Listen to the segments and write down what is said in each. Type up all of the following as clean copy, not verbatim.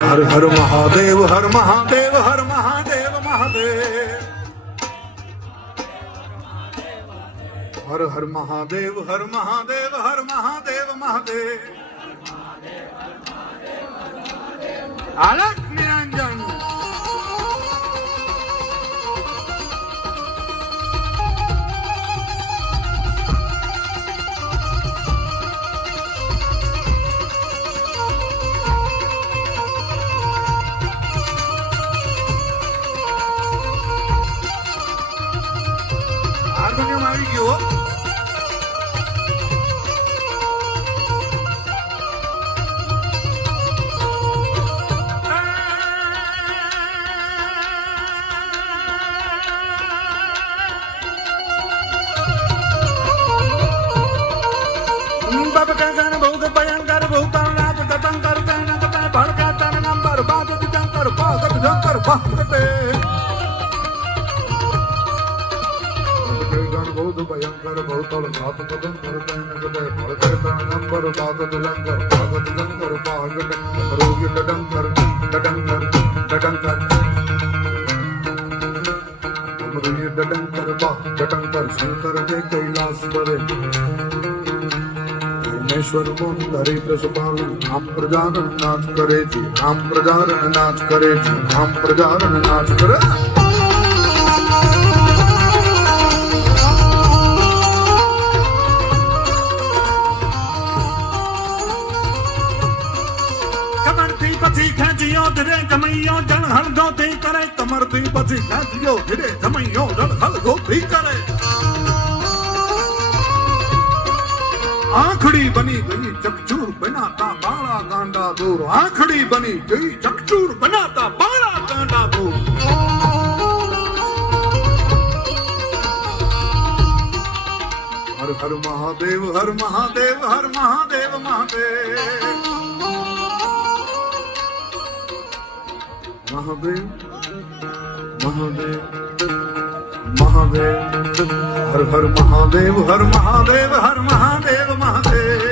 हर हर महादेव हर महादेव हर महादेव महादेव हर हर महादेव हर महादेव हर महादेव महादेव अलग निरंजन हार्मोनियम આવી ગયો बाबा का गाना बहुत भयंकर बहुत नाच गटंकर कहना कहता भड़का तन नंबर बात जंकर भागत जंकर भागते बहुत भयंकर बहुत घात कदम करते भड़के तन नंबर बागत लंकर भागत जंकर भागत रोगी डडंकर डडंकर डडंकर डडंकर बा डडंकर शंकर के कैलाश करे परमेश्वर मुंदरी प्रसुपालन नाम प्रजारण नाच करे जी नाम प्रजारण नाच करे जी नाम प्रजारण नाच करे कमर थी पछी खेचियो धीरे जमैयो जन हलगो थी करे कमर थी पछी खेचियो धीरे जमैयो जन हलगो थी करे आखड़ी बनी गई चकचूर बनाता बाड़ा गांडा दूर आखड़ी बनी गई चकचूर बनाता बाड़ा गांडा दूर हर हर महादेव हर महादेव हर महादेव महादेव महादेव महादेव महादेव हर हर महादेव हर महादेव हर महादेव महादेव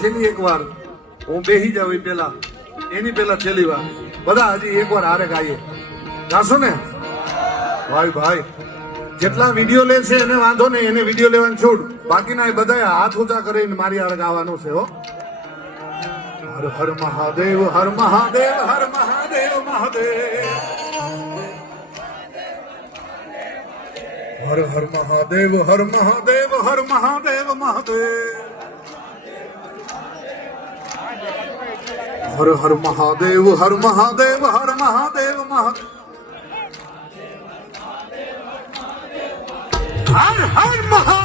छेली एक बार હું બેહી જાવ પેલા એની પેલા છેલ્લી વાર બધા હજી એક વાર હારે ગાઈએ ગાશો ને ભાઈ ભાઈ જેટલા વિડીયો લે છે એને વાંધો નહીં એને વિડીયો લેવાની છૂટ બાકીના એ બધા હાથ ઊંચા કરીને મારી હારે ગાવાનું છે હો હર હર મહાદેવ હર મહાદેવ હર મહાદેવ મહાદેવ हर हर महादेव हर महादेव हर महादेव महादेव हर हर महादेव हर महादेव हर महादेव महादेव हर हर महा